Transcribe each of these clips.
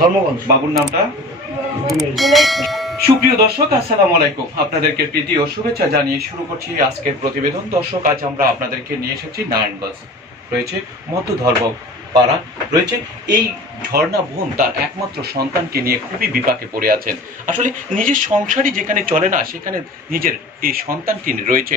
ধর্মগঞ্জ। বাবুর নামটা? সুপ্রিয় দর্শক, আসসালামু আলাইকুম। আপনাদেরকে প্রীতি ও শুভেচ্ছা জানিয়ে শুরু করছি আজকের প্রতিবেদন। দর্শক, আজ আমরা আপনাদেরকে নিয়ে এসেছি নারায়ণগঞ্জ। রয়েছে মধ্য ধর্ম পাড়া, রয়েছে এই ঝর্ণা বোন তার একমাত্র সন্তানকে নিয়ে খুবই বিপাকে পড়ে আছেন। আসলে নিজের সংসারই যেখানে চলে না, সেখানে নিজের এই সন্তানটি রয়েছে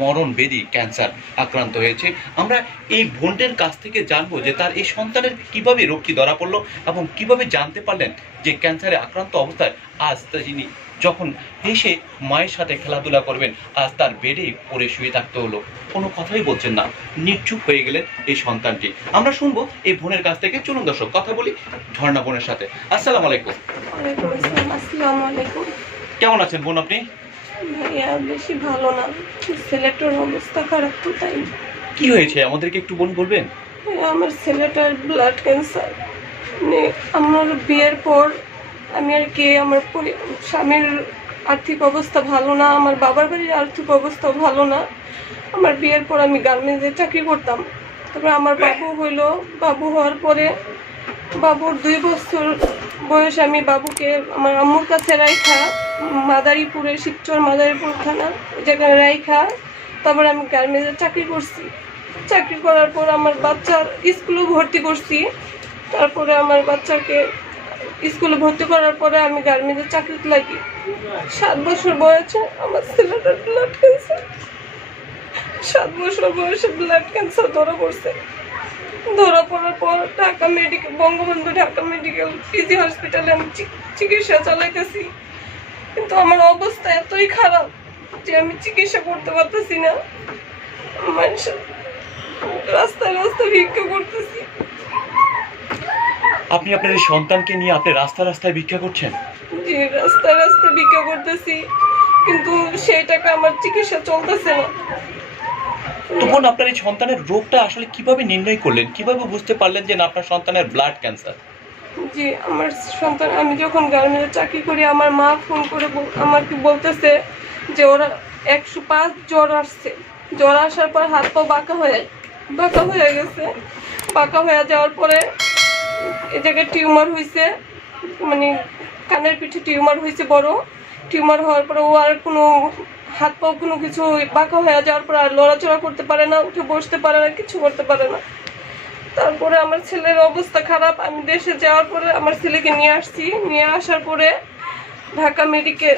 মরণ বেদি, ক্যান্সার আক্রান্ত হয়েছে। আমরা এই বোনদের কাছ থেকে জানবো যে তার এই সন্তানের কিভাবে রোগটি ধরা পড়লো এবং কিভাবে জানতে পারলেন যে ক্যান্সারে আক্রান্ত অবস্থায় আজ যিনি যখন এসে মায়ের সাথে খেলাধুলা করবেন, আজ তার বেডে পড়ে শুয়ে থাকতে হলো। কোনো কথাই বলছেন না, নিশ্চুপ হয়ে গেলেন এই সন্তানটি। আমরা শুনবো এই বোনের কাছ থেকে। চলুন দর্শক, কথা বলি ঝর্ণা বোনের সাথে। আসসালামু আলাইকুম। আসসালামু আলাইকুম। কেমন আছেন বোন আপনি? ভাইয়া বেশি ভালো না, ছেলেটার অবস্থা খারাপ তো, তাই। কি হয়েছে আমাদেরকে একটু বোন বলবেন? আমার ছেলেটার ব্লাড ক্যান্সার। মানে আমার বিয়ের পর আমি আর কি, আমার স্বামীর আর্থিক অবস্থা ভালো না, আমার বাবার বাড়ির আর্থিক অবস্থাও ভালো না। আমার বিয়ের পর আমি গার্মেন্টসে চাকরি করতাম। তারপরে আমার বাবু হইলো। বাবু হওয়ার পরে বাবুর 2 বছর বয়সে আমি বাবুকে আমার আম্মুর কাছে রাইখা, মাদারীপুরের শিবচর মাদারীপুর থানা যেখানে রাইখা, তারপরে আমি গার্মেন্টসে চাকরি করছি। চাকরি করার পর আমার বাচ্চার স্কুলে ভর্তি করছি। তারপরে আমার বাচ্চাকে স্কুলে ভর্তি করার পরে আমি গার্মেন্টসে চাকরিতে লাগি। 7 বছর বয়সে আমার ছেলেটার ব্লাড ক্যান্সার, 7 বছর বয়সে ব্লাড ক্যান্সার ধরা পড়ছে। ধরা পড়ার পর Dhaka medical, Bangabandhu Dhaka medical PG হসপিটালে আমি চিকিৎসা চালাইতেছি। কিন্তু আমার অবস্থা এতই খারাপ যে আমি চিকিৎসা করতে পারতেছি না। মানুষের রাস্তায় রাস্তায় ভিক্ষা করতেছি। আপনি আপনার এই সন্তানকে নিয়ে আপনি রাস্তায় ভিক্ষা করছেন? জি, রাস্তায় রাস্তায় ভিক্ষা করতেছি, কিন্তু সেই টাকা আমার চিকিৎসা চলতেছে না। তো বোন, আপনার এই সন্তানের রোগটা আসলে কিভাবে নির্ণয় করলেন, কিভাবে বুঝতে পারলেন যে না আপনার সন্তানের ব্লাড ক্যান্সার? জি, আমার সন্তান, আমি যখন গার্মেন্টে চাকরি করি, আমার মা ফোন করে আমাকে বলতেছে যে ওরা 105 জ্বর আসছে। জ্বর আসার পর হাত পা বাঁকা হয়ে গেছে। বাঁকা হয়ে যাওয়ার পরে এই জায়গায় টিউমার হয়েছে, মানে কানের পিঠে টিউমার হয়েছে, বড় টিউমার হওয়ার পরে ও আর কোনো হাত পা কোনো কিছু বাঁকা হয়ে যাওয়ার পর আর লড়াচড়া করতে পারে না, উঠে বসতে পারে না, কিছু করতে পারে না। তারপরে আমার ছেলের অবস্থা খারাপ। আমি দেশে যাওয়ার পরে আমার ছেলেকে নিয়ে আসছি। নিয়ে আসার পরে ঢাকা মেডিকেল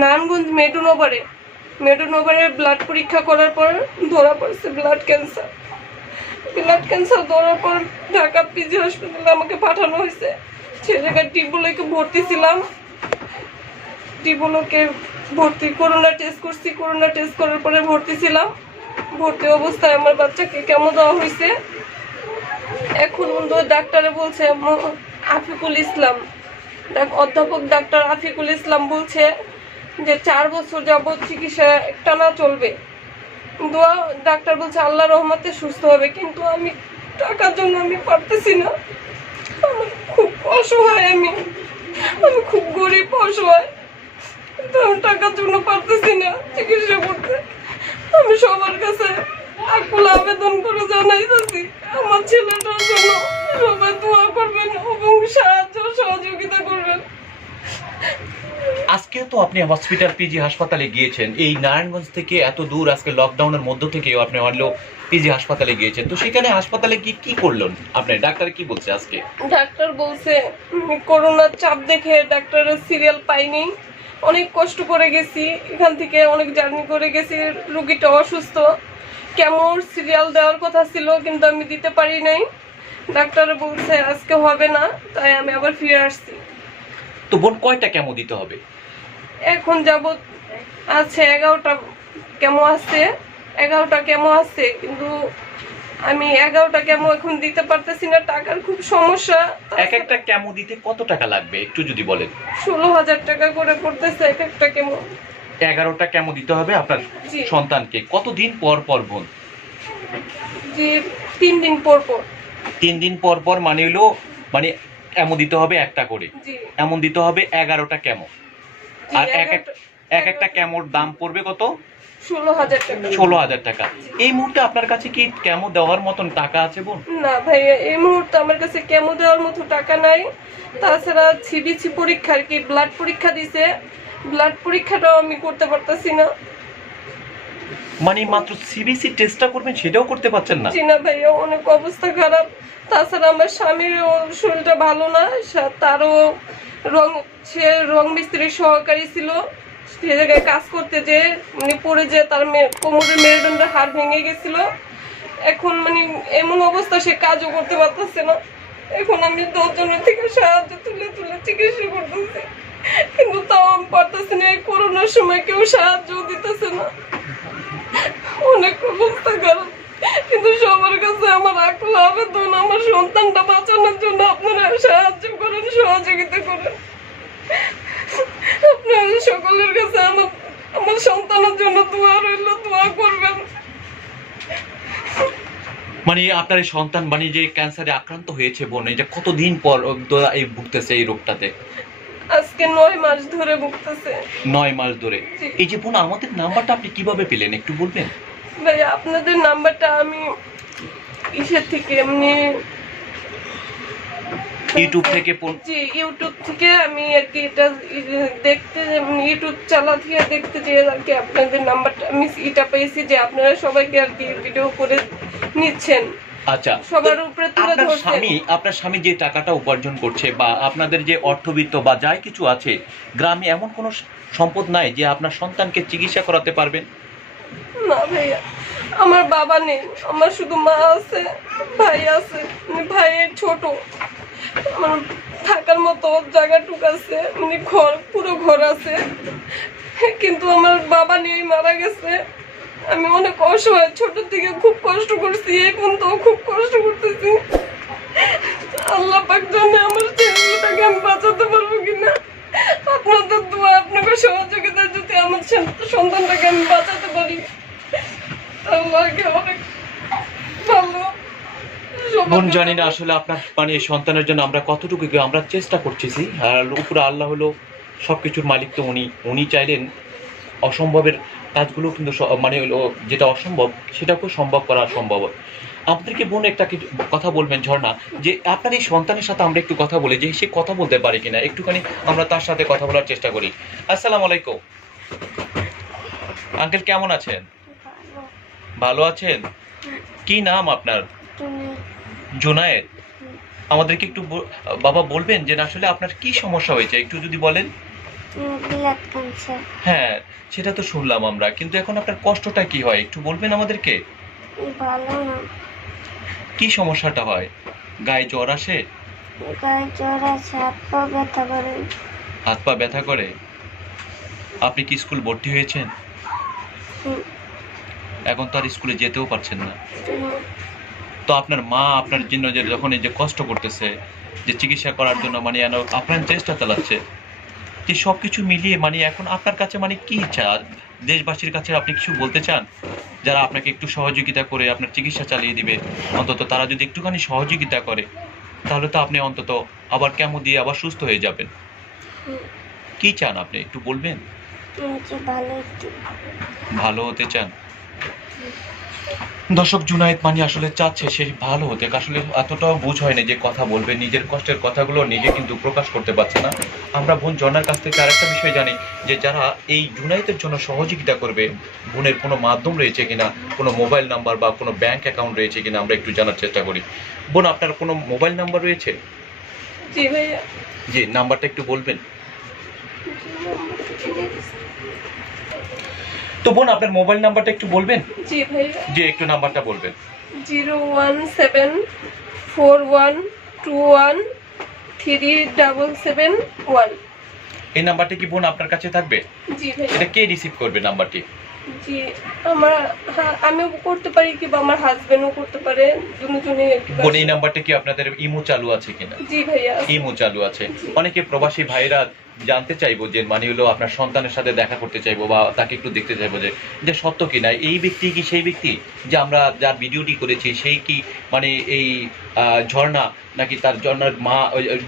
নারায়ণগঞ্জ মেডুনগরে ব্লাড পরীক্ষা করার পর ধরা পড়ছে ব্লাড ক্যান্সার। ব্লাড ক্যান্সার ধরার পর ঢাকা পিজি হসপিটালে আমাকে পাঠানো হয়েছে। সে জায়গায় টিবুলোকে ভর্তি ছিলাম। টিবুলোকে ভর্তি, করোনা টেস্ট করছি। করোনা টেস্ট করার পরে ভর্তি ছিলাম। ভর্তি অবস্থায় আমার বাচ্চাকে কেমো দেওয়া হয়েছে। এখন ডাক্তারে বলছে, আফিকুল ইসলাম, অধ্যাপক ডাক্তার আফিকুল ইসলাম বলছে যে 4 বছর যাবৎ চিকিৎসা টানা চলবে। কিন্তু ডাক্তার বলছে আল্লাহর রহমতে সুস্থ হবে। কিন্তু আমি টাকার জন্য আমি পারতেছি না। আমি খুব অসহায়, আমি খুব গরিব অসহায়, কিন্তু আমি টাকার জন্য পারতেছি না চিকিৎসা করতে। আমি সবার কাছে আকুল আবেদন করে জানাইতেছি আমার ছেলেটার জন্য সবাই দোয়া করবেন এবং সাহায্য সহযোগিতা করবেন। আজকে তো আপনি হসপিটাল পিজি হাসপাতালে গিয়েছেন, এই নারায়ণগঞ্জ থেকে এত দূর, আজকে লকডাউনের মধ্য থেকেও আপনি হলো পিজি হাসপাতালে গিয়েছেন। তো সেখানে হাসপাতালে কি করলেন আপনি? ডাক্তার কি বলছে আজকে? ডাক্তার বলছে করোনার চাপ দেখে ডাক্তারের সিরিয়াল পাইনি। অনেক কষ্ট করে গেছি, এখান থেকে অনেক জার্নি করে গেছি। রুগীটা অসুস্থ, কেমন সিরিয়াল দেওয়ার কথা ছিল কিন্তু আমি দিতে পারি নাই। ডাক্তার বলছে আজকে হবে না, তাই আমি আবার ফিরে আসছি। তো বোন, কয়টা কেমো দিতে হবে? এখন যাবত আছে 11টা কেমো আছে, 11টা কেমো আছে, কিন্তু আমি 11টা কেমো এখন দিতে পারতেছি না, টাকার খুব সমস্যা। এক একটা কেমো দিতে কত টাকা লাগবে একটু যদি বলেন? 16,000 টাকা করে পড়তেছে এক একটা কেমো। 11টা কেমো দিতে হবে আপনার সন্তানকে। কতদিন পর পর বোন? জি, 3 দিন পর পর। 3 দিন পর পর মানে হলো, মানে কেমো দিতে হবে একটা করে। এমন দিতে হবে 11টা কেমো। আর এক একটা কেমোর দাম পড়বে কত? 16,000 টাকা। 16,000 টাকা। এই মুহূর্তে আপনার কাছে কি কেমো দেওয়ার মতন টাকা আছে বোন? না ভাইয়া, এই মুহূর্তে আমার কাছে কেমো দেওয়ার মতো টাকা নাই। তাছাড়া সিবিসি পরীক্ষার কি ব্লাড পরীক্ষা দিছে, ব্লাড পরীক্ষাটাও আমি করতে পারতাছি না। মানে মাত্র সিবিসি টেস্টটা করবেন সেটাও করতে পারছেন না? জি না ভাইয়া, অনেক অবস্থা খারাপ। তাছাড়া আমার স্বামীর শরীরটা ভালো না, তারও সে রং মিস্ত্রির সহকারী ছিল, সে জায়গায় কাজ করতে যে মানে পড়ে যে তার কোমরের মেরুদণ্ডের হাড় ভেঙে গেছিল। এখন মানে এমন অবস্থা, সে কাজও করতে পারতেছে না। এখন আমি 10 জনের থেকে সাহায্য তুলে তুলে চিকিৎসা করতেছি, কিন্তু তাও আমি পারতেছি না। এই করোনার সময় কেউ সাহায্য দিতেছে না, অনেক অবস্থা খারাপ। কিন্তু সবার কাছে আমার আকুল আবেদন, আমার সন্তানটা বাঁচানোর জন্য আপনারা সাহায্য করেন, সহযোগিতা করেন। আপনারা সকলের কাছে আমার সন্তানের জন্য দোয়া রইল, দোয়া করবেন। মানে আপনার এই সন্তান মানে যে ক্যান্সারে আক্রান্ত হয়েছে বোন, এটা কতদিন পর এই ভুগতেছে এই রোগটাতে? আজকে 9 মাস ধরে ভুগতেছে। 9 মাস ধরে। এই যে বোন, আমাদের নাম্বারটা আপনি কিভাবে পেলেন একটু বলবেন? ভাই আপনাদের নাম্বারটা আমি ইসের থেকে এমনি ইউটিউব থেকে জি ইউটিউব থেকে আমি আর কি এটা দেখতে, ইউটিউব চালা থেকে দেখতে যে আর কি আপনাদের নাম্বারটা আমি এটা পেয়েছি যে আপনারা সবাইকে আর কি ভিডিও করে নিচ্ছেন। আচ্ছা, সবার উপরে তুলে ধরছেন। আপনার স্বামী যে টাকাটা উপার্জন করছে বা আপনাদের যে অর্থবিত্ত বা যাই কিছু আছে, গ্রামে এমন কোনো সম্পদ নাই যে আপনার সন্তানকে চিকিৎসা করাতে পারবেন? না ভাইয়া, আমার বাবা নেই, আমার শুধু মা আছে, ভাই আছে। ভাইয়ের ছোট, আমার থাকার মতো জায়গাটুক আছে, মানে ঘর, পুরো ঘর আছে, কিন্তু আমার বাবা নেই, মারা গেছে। আমি অনেক অসহায়, ছোট থেকে খুব কষ্ট করছি, এখন তো খুব কষ্ট করতেছি। আল্লাহ পাক জানে আমার ছেলেটাকে আমি বাঁচাতে পারবো কিনা। আপনাদের দোয়া, আপনাদের সহযোগিতা যদি আমার সন্তানটাকে আমি বাঁচাতে পারি, আল্লাহকে অনেক ভালো। বোন জানি না আসলে আপনার মানে সন্তানের জন্য আমরা কতটুকু আমরা চেষ্টা করতেছি, আর উপরে আল্লাহ হলো সবকিছুর মালিক, তো উনি চাইলেন অসম্ভবের কাজগুলো কিন্তু মানে হলো যেটা অসম্ভব সেটাকেও সম্ভব করা সম্ভব। আপনাদেরকে বোন একটা কথা বলবেন ঝর্ণা, যে আপনার এই সন্তানের সাথে আমরা একটু কথা বলি, যে সে কথা বলতে পারে কিনা, একটুখানি আমরা তার সাথে কথা বলার চেষ্টা করি। আসসালামু আলাইকুম আঙ্কেল, কেমন আছেন? ভালো আছেন? কি নাম আপনার? জুনায়েদ। আমাদেরকে একটু বাবা বলবেন যে আসলে আপনার কি সমস্যা হয়েছে, একটু যদি বলেন। Blood cancer. হ্যাঁ, সেটা তো শুনলাম আমরা, কিন্তু এখন আপনার কষ্টটা কি হয় একটু বলবেন আমাদেরকে? ভালো না। কি সমস্যাটা হয়? গায়ে জ্বর আসে? গায়ে জ্বর আছে, হাত পা ব্যথা করে। হাত পা ব্যথা করে? আপনি কি স্কুল ভর্তি হয়েছেন? এখন তো আর স্কুলে যেতেও পারছেন না। তো আপনার মা আপনার জন্য যে যখন এই যে কষ্ট করতেছে, যে চিকিৎসা করার জন্য মানে আপনার চেষ্টা চালাচ্ছে, যে সব কিছু মিলিয়ে মানে এখন আপনার কাছে মানে কি ইচ্ছা? দেশবাসীর কাছে আপনি কিছু বলতে চান, যারা আপনাকে একটু সহযোগিতা করে আপনার চিকিৎসা চালিয়ে দিবে? অন্তত তারা যদি একটুখানি সহযোগিতা করে, তাহলে তো আপনি অন্তত আবার কেমো দিয়ে আবার সুস্থ হয়ে যাবেন। কি চান আপনি একটু বলবেন? ভালো হতে চান? দর্শক, জুনায়েদ মানে আসলে চাচ্ছে সে ভালো হতে, আসলে এতটাও বুঝ হয় না যে কথা বলবে, নিজের কষ্টের কথাগুলো নিজে কিন্তু প্রকাশ করতে পারছে না। আমরা বোন জর্নার কাছ থেকে আরেকটা বিষয় জানি, যে যারা এই জুনায়েদের জন্য সহযোগিতা করবে, বোনের কোনো মাধ্যম রয়েছে কিনা, কোনো মোবাইল নাম্বার বা কোনো ব্যাংক অ্যাকাউন্ট রয়েছে কিনা, আমরা একটু জানার চেষ্টা করি। বোন, আপনার কোনো মোবাইল নাম্বার রয়েছে? জি ভাইয়া। জি, নাম্বারটা একটু বলবেন। তো বোন, আপনার মোবাইল নাম্বারটা একটু বলবেন? জি ভাইয়া। জি, একটু নাম্বারটা বলবেন। 01741213771। এই নাম্বারটা কি বোন আপনার কাছে থাকবে? জি ভাইয়া। এটা কে রিসিভ করবে নাম্বারটি? জি, আমিও করতে পারি কিংবা আমার হাজবেন্ডও করতে পারে, দুজনেই। বোন, এই নাম্বারটা কি আপনাদের ইমো চালু আছে কিনা? জি ভাইয়া, ইমো চালু আছে। অনেকে প্রবাসী ভাইরা জানতে চাইবো যে মানে হলো আপনার সন্তানের সাথে দেখা করতে চাইবো বা তাকে একটু দেখতে চাইবো যে সত্য কিনা, এই ব্যক্তি কি সেই ব্যক্তি যে আমরা যার ভিডিওটি করেছি, সেই কি মানে এই ঝর্ণা নাকি তার ঝর্ণার মা,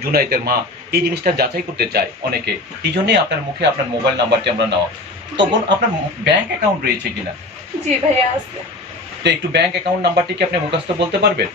জুনায়েতের মা, এই জিনিসটা যাচাই করতে চায় অনেকে। এই জন্যই আপনার মুখে আপনার মোবাইল নাম্বারটি আমরা নেওয়া। তো বোন, আপনার ব্যাংক অ্যাকাউন্ট রয়েছে কিনা? জি ভাইয়া আছে। তো একটু ব্যাংক অ্যাকাউন্ট নাম্বারটি কি আপনি মুখস্থ বলতে পারবেন?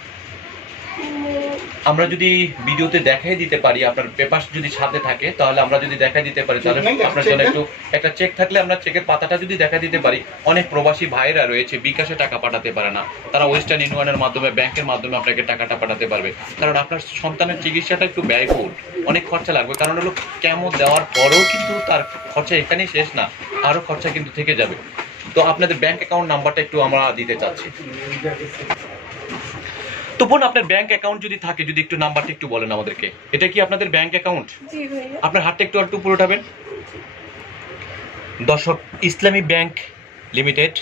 আমরা যদি ভিডিওতে দেখাই দিতে পারি, আপনার পেপার যদি সাথে থাকে তাহলে আমরা যদি দেখাই দিতে পারি, তাহলে আপনার জন্য একটু একটা চেক থাকলে আমরা চেকের পাতাটা যদি দেখা দিতে পারি। অনেক প্রবাসী ভাইরা রয়েছে বিকাশে টাকা পাঠাতে পারে না, তারা ওয়েস্টার্ন ইউনিয়নের মাধ্যমে, ব্যাংকের মাধ্যমে আপনাকে টাকাটা পাঠাতে পারবে। কারণ আপনার সন্তানের চিকিৎসাটা একটু ব্যয়বহুল, অনেক খরচা লাগবে। কারণ হলো কেমো দেওয়ার পরেও কিন্তু তার খরচা এখানেই শেষ না, আরও খরচা কিন্তু থেকে যাবে। তো আপনাদের ব্যাংক অ্যাকাউন্ট নাম্বারটা একটু আমরা দিতে চাচ্ছি। তো বোন, আপনার ব্যাংক অ্যাকাউন্ট যদি থাকে, যদি একটু নাম্বারটা একটু বলেন আমাদেরকে। এটা কি আপনাদের ব্যাংক অ্যাকাউন্ট? জি ভাইয়া। আপনার হাতটা একটু একটু উপরে উঠাবেন। দর্শক, ইসলামী ব্যাংক লিমিটেড,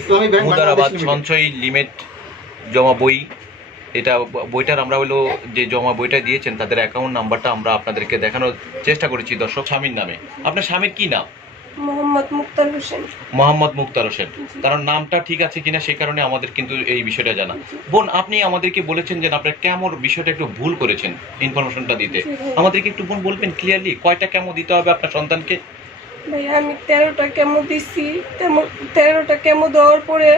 ইসলামী ব্যাংক মুদারাবাদ সঞ্চয় লিমিট জমা বই, এটা বইটার আমরা হলো যে জমা বইটা দিয়েছেন তাদের অ্যাকাউন্ট নাম্বারটা আমরা আপনাদেরকে দেখানোর চেষ্টা করেছি দর্শক। স্বামীর নামে, আপনার স্বামীর কি নাম? মোহাম্মদ মুক্তার হোসেন। মোহাম্মদ মুক্তার হোসেন। কারণ নামটা ঠিক আছে কিনা সেই কারণে আমাদের কিন্তু এই বিষয়টা জানা। বোন, আপনি আমাদেরকে বলেছেন যে আপনার কেমোর বিষয়টা একটু ভুল করেছেন ইনফরমেশনটা দিতে। আমাদেরকে একটু বোন বলবেন ক্লিয়ারলি কয়টা কেমো দিতে হবে আপনার সন্তানকে? ভাইয়া আমি 13টা কেমো দিছি। 13টা কেমো দেওয়ার পরে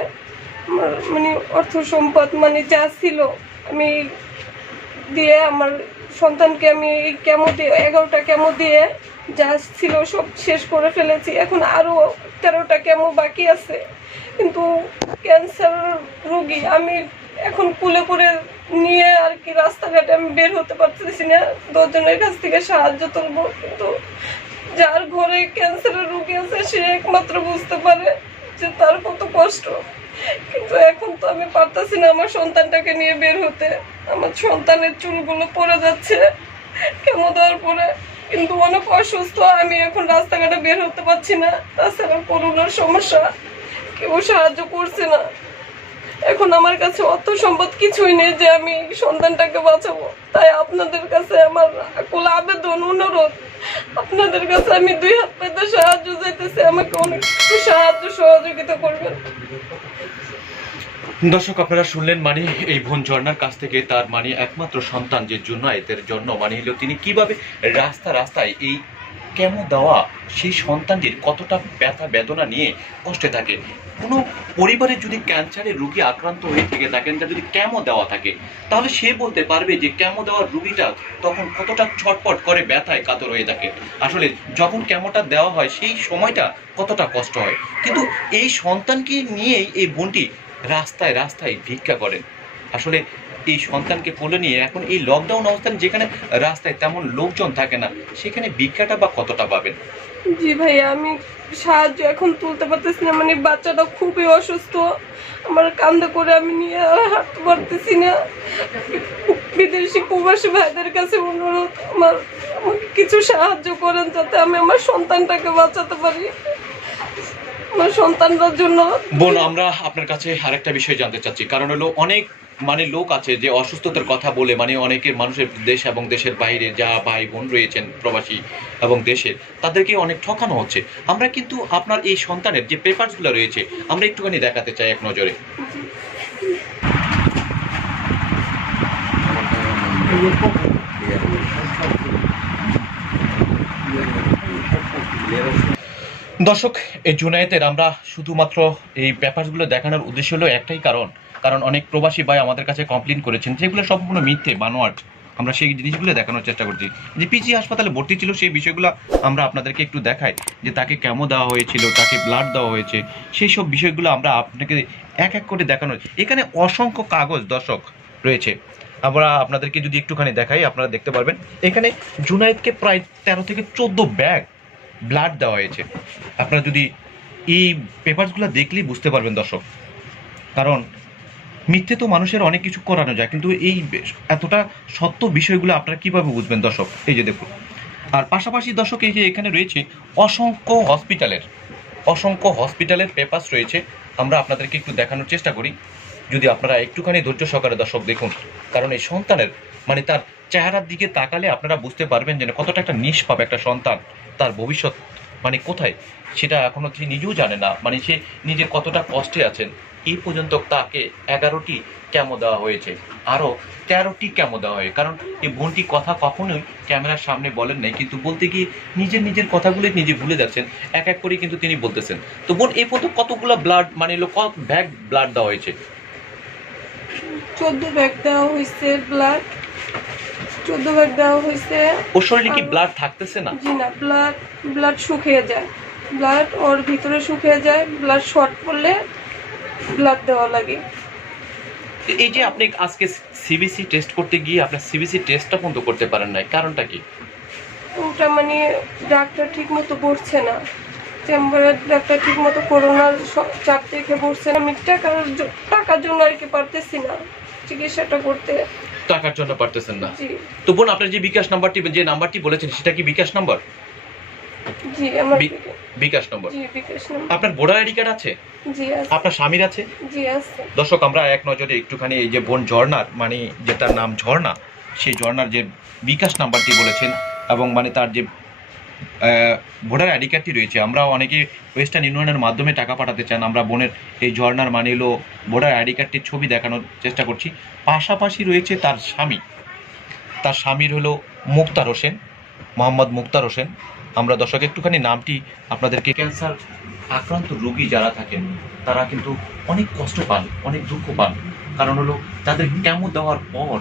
আমার মানে অর্থ সম্পদ মানে যা ছিল আমি দিয়ে আমার সন্তানকে আমি এই কেমো দিয়ে 11টা কেমো দিয়ে যা ছিল সব শেষ করে ফেলেছি। এখন আরো 13টা কেমো বাকি আছে, কিন্তু ক্যান্সার রোগী আমি এখন কুলে করে নিয়ে আর কি রাস্তাঘাটে আমি বের হতে পারতেছি না। 10 জনের কাছ থেকে সাহায্য তুলবো, কিন্তু যার ঘরে ক্যান্সারের রোগী আছে সে একমাত্র বুঝতে পারে যে তার কত কষ্ট। কিন্তু এখন তো আমি পারতাছি না আমার সন্তানটাকে নিয়ে বের হতে। আমার সন্তানের চুলগুলো পড়ে যাচ্ছে কেমো দেওয়ার পরে, কিন্তু অনেক অসুস্থ, আমি এখন রাস্তাঘাটে বের হতে পারছি না। তাছাড়া করোনার সমস্যা, কেউ সাহায্য করছে না। এখন আমার কাছে অর্থ সম্পদ কিছুই নেই যে আমি সন্তানটাকে বাঁচাবো। তাই আপনাদের কাছে আমার আকুল আবেদন, অনুরোধ, আপনাদের কাছে আমি 2 হাত পেতে সাহায্য চাইতেছি, আমাকে অনেক সাহায্য সহযোগিতা করবেন। দর্শক, আপনারা শুনলেন মানে এই বোন ঝর্ণার কাছ থেকে তার মানে একমাত্র সন্তান যে জুনায়েতের জন্য মানে হলো তিনি কিভাবে রাস্তায় এই কেমো দেওয়া, সেই সন্তানটির কতটা ব্যথা বেদনা নিয়ে কষ্টে থাকে। কোনো পরিবারে যদি ক্যান্সারের রোগী আক্রান্ত হয়ে থেকে থাকেন, তার যদি কেমো দেওয়া থাকে, তাহলে সে বলতে পারবে যে কেমো দেওয়ার রোগীটা তখন কতটা ছটপট করে ব্যথায় কাতর হয়ে থাকে। আসলে যখন কেমোটা দেওয়া হয় সেই সময়টা কতটা কষ্ট হয়। কিন্তু এই সন্তানকে নিয়েই এই বোনটি রাস্তায় ভিক্ষা করেন। আসলে এই সন্তানকে কোলে নিয়ে এখন এই লকডাউন অবস্থান যেখানে রাস্তায় তেমন লোকজন থাকে না, সেখানে ভিক্ষাটা বা কতটা পাবেন? জি ভাইয়া, আমি সাহায্য এখন তুলতে পারতেছি না, মানে বাচ্চাটা খুবই অসুস্থ, আমার কান্দে করে আমি নিয়ে হাঁটতে পারতেছি না। বিদেশি প্রবাসী ভাইদের কাছে অনুরোধ, আমাকে কিছু সাহায্য করেন যাতে আমি আমার সন্তানটাকে বাঁচাতে পারি। আমার সন্তানটার জন্য বোন, আমরা আপনার কাছে আরেকটা বিষয় জানতে চাচ্ছি। কারণ হলো অনেক মানে লোক আছে যে অসুস্থতার কথা বলে মানে অনেকের মানুষের দেশ এবং দেশের বাইরে যা ভাই বোন রয়েছেন প্রবাসী এবং দেশের, তাদেরকে অনেক ঠকানো হচ্ছে। আমরা কিন্তু আপনার এই সন্তানের যে পেপারসগুলো রয়েছে আমরা একটুখানি দেখাতে চাই এক নজরে। দর্শক, এই জুনায়েতের আমরা শুধুমাত্র এই পেপারসগুলো দেখানোর উদ্দেশ্য হলো একটাই কারণ অনেক প্রবাসী ভাই আমাদের কাছে কমপ্লেন করেছেন যেগুলো সম্পূর্ণ মিথ্যে বানোয়াট। আমরা সেই জিনিসগুলো দেখানোর চেষ্টা করছি। যে পিজি হাসপাতালে ভর্তি ছিল সেই বিষয়গুলো আমরা আপনাদেরকে একটু দেখাই, যে তাকে কেমো দেওয়া হয়েছিল, তাকে ব্লাড দেওয়া হয়েছে, সেই সব বিষয়গুলো আমরা আপনাকে এক এক করে দেখানো। এখানে অসংখ্য কাগজ দর্শক রয়েছে, আমরা আপনাদেরকে যদি একটুখানি দেখাই আপনারা দেখতে পারবেন। এখানে জুনায়েদকে প্রায় 13 থেকে 14 ব্যাগ ব্লাড দেওয়া হয়েছে। আপনারা যদি এই পেপারসগুলো দেখলেই বুঝতে পারবেন দর্শক। কারণ মিথ্যে তো মানুষের অনেক কিছু করানো যায়, কিন্তু এই এতটা সত্য বিষয়গুলো আপনারা কিভাবে বুঝবেন দর্শক? এই যে দেখুন। আর পাশাপাশি দর্শক এই যে এখানে রয়েছে অসংখ্য হসপিটালের পেপারস রয়েছে, আমরা আপনাদেরকে একটু দেখানোর চেষ্টা করি যদি আপনারা একটুখানি ধৈর্য সহকারে দর্শক দেখুন। কারণ এই সন্তানের মানে তার চেহারার দিকে তাকালে আপনারা বুঝতে পারবেন যে কতটা একটা নিষ্পাপ একটা সন্তান, তার ভবিষ্যৎ মানে কোথায় সেটা এখনো সে নিজেও জানে না, মানে সে নিজে কতটা কষ্টে আছেন। এই পর্যন্ত তাকে 11টি কেমো দেওয়া হয়েছে, আরও 13টি কেমো দেওয়া হয়। কারণ এই বোনটি কথা কখনোই ক্যামেরার সামনে বলেন নাই, কিন্তু বলতে গিয়ে নিজের কথাগুলো নিজে ভুলে যাচ্ছেন, এক এক করে কিন্তু তিনি বলতেছেন। তো বোন, এই পর্যন্ত কতগুলো ব্লাড মানে কত ব্যাগ ব্লাড দেওয়া হয়েছে? 14 ব্যাগ দেওয়া হয়েছে ব্লাড, 14 ব্যাগ দেওয়া হয়েছে। ওর শরীরে কি ব্লাড থাকতেছে না? জি না, ব্লাড শুকিয়ে যায়, ব্লাড ওর ভিতরে শুকিয়ে যায়, ব্লাড শর্ট পড়লে ব্লাড দেওয়া লাগে। এই যে আপনি আজকে সিবিসি টেস্ট করতে গিয়ে আপনার সিবিসি টেস্টটা বন্ধ করতে পারেন নাই, কারণটা কি? ওটা মানে ডাক্তার ঠিক মতো বসছে না, চেম্বারের ডাক্তার ঠিক মতো করোনার চাপ দেখে বসছে না। আমি টাকার জন্য আর কি পারতেছি না চিকিৎসাটা করতে। টাকার জন্য পারতেছেন না? জি। তো বোন, আপনার যে বিকাশ নাম্বারটি, যে নাম্বারটি বলেছেন, সেটা কি বিকাশ নাম্বার? জি, আমার বিকাশ নাম্বার। জি, বিকাশ নাম্বার। আপনার ভোটার আইডি কার্ড আছে? জি আছে। আপনার স্বামীর আছে? জি আছে। দর্শক, আমরা এক নজরে একটুখানি এই যে বোন ঝর্ণার, মানে যেটার নাম ঝর্ণা, সেই ঝর্ণার যে বিকাশ নাম্বারটি বলেছেন এবং মানে তার যে ভোটার আইডি কার্ডটি রয়েছে, আমরা অনেকে ওয়েস্টার্ন ইউনিয়নের মাধ্যমে টাকা পাঠাতে চান। আমরা বোনের এই ঝর্ণার মানে হলো ভোটার আইডি কার্ডটির ছবি দেখানোর চেষ্টা করছি। পাশাপাশি রয়েছে তার স্বামী, তার স্বামীর হলো মুক্তার হোসেন, মোহাম্মদ মুক্তার হোসেন। আমরা দর্শক একটুখানি নামটি আপনাদেরকে, ক্যান্সার আক্রান্ত রোগী যারা থাকেন তারা কিন্তু অনেক কষ্ট পান, অনেক দুঃখ পান। কারণ হলো তাদের কেমো দেওয়ার পর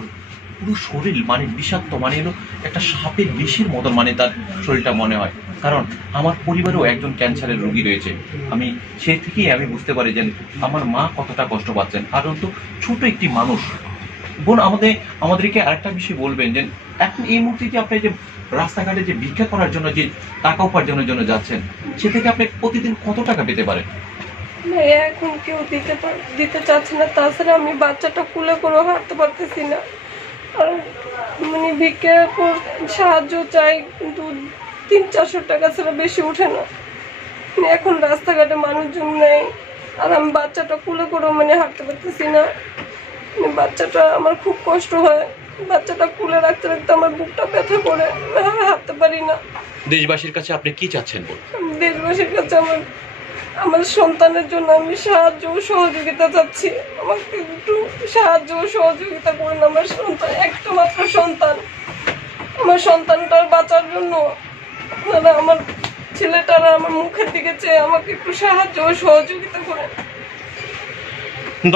পুরো শরীর মানে বিষাক্ত, মানে হলো একটা সাপের বিষের মতন মানে তার শরীরটা মনে হয়। কারণ আমার পরিবারেও একজন ক্যান্সারের রোগী রয়েছে, আমি সেই থেকেই আমি বুঝতে পারি যে আমার মা কতটা কষ্ট পাচ্ছেন। কারণ তো ছোট একটি মানুষ। বোন, আমাদেরকে আরেকটা বিষয় বলবেন যে এখন এই মুহূর্তে যে আপনি যে রাস্তাঘাটে যে ভিক্ষা করার জন্য যে টাকা উপার্জনের জন্য যাচ্ছেন, সে থেকে আপনি প্রতিদিন কত টাকা পেতে পারেন? ভাইয়া, এখন কেউ দিতে চাচ্ছে না। তাছাড়া আমি বাচ্চাটা কুলে করেও হাঁটতে পারতেছি না। আর মানে ভিক্ষা সাহায্য চাই, কিন্তু 300-400 টাকা ছাড়া বেশি উঠে না। মানে এখন রাস্তাঘাটে মানুষজন নেই, আর আমি বাচ্চাটা কুলে করেও মানে হাঁটতে পারতেছি না। মানে বাচ্চাটা আমার খুব কষ্ট হয়, বাচ্চাটা কুলে রাখতে রাখতে আমার বুকটা ব্যথা করে, হাঁটতে পারি না। দেশবাসীর কাছে আপনি কি চাচ্ছেন? আমি দেশবাসীর কাছে আমার সন্তানের জন্য আমি সাহায্য ও সহযোগিতা চাচ্ছি। আমাকে একটু সাহায্য ও সহযোগিতা করুন। আমার সন্তান, একটা মাত্র সন্তান, আমার সন্তানটার বাঁচার জন্য আপনারা আমার ছেলেটারা আমার মুখের দিকে চেয়ে আমাকে একটু সাহায্য ও সহযোগিতা করেন।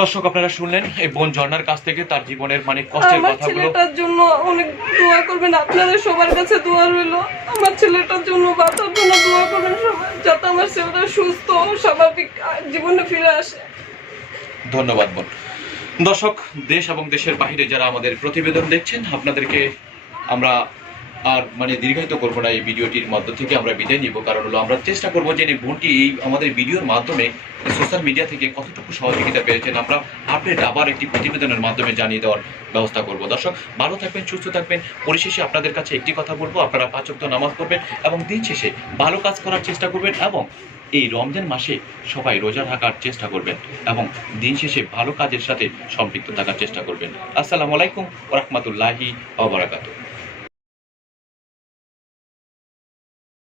দর্শক, আপনারা শুনলেন এই বোন ঝর্ণার কাছ থেকে তার জীবনের মানে কষ্টের আমার কথাগুলো। ছেলেটার জন্য অনেক দোয়া করবেন, আপনাদের সবার কাছে দোয়া রইল। আমার ছেলেটার জন্য, বাচ্চার জন্য দোয়া করবেন সবাই, যাতে আমার ছেলেটা সুস্থ ও স্বাভাবিক জীবনে ফিরে আসে। ধন্যবাদ বোন। দর্শক, দেশ এবং দেশের বাইরে যারা আমাদের প্রতিবেদন দেখছেন, আপনাদেরকে আমরা আর মানে দীর্ঘায়িত করবো না। এই ভিডিওটির মধ্য থেকে আমরা বিদায় নিব। কারণ হলো আমরা চেষ্টা করবো যে এই বোনটি এই আমাদের ভিডিওর মাধ্যমে সোশ্যাল মিডিয়া থেকে কতটুকু সহযোগিতা পেয়েছেন আমরা আপডেট আবার একটি প্রতিবেদনের মাধ্যমে জানিয়ে দেওয়ার ব্যবস্থা করব। দর্শক, ভালো থাকবেন, সুস্থ থাকবেন। পরিশেষে আপনাদের কাছে একটি কথা বলবো, আপনারা 5 ওয়াক্ত নামাজ পড়বেন এবং দিন শেষে ভালো কাজ করার চেষ্টা করবেন এবং এই রমজান মাসে সবাই রোজা থাকার চেষ্টা করবেন এবং দিন শেষে ভালো কাজের সাথে সম্পৃক্ত থাকার চেষ্টা করবেন। আসসালামু আলাইকুম ওয়া রাহমাতুল্লাহি ওয়া বারাকাতুহু।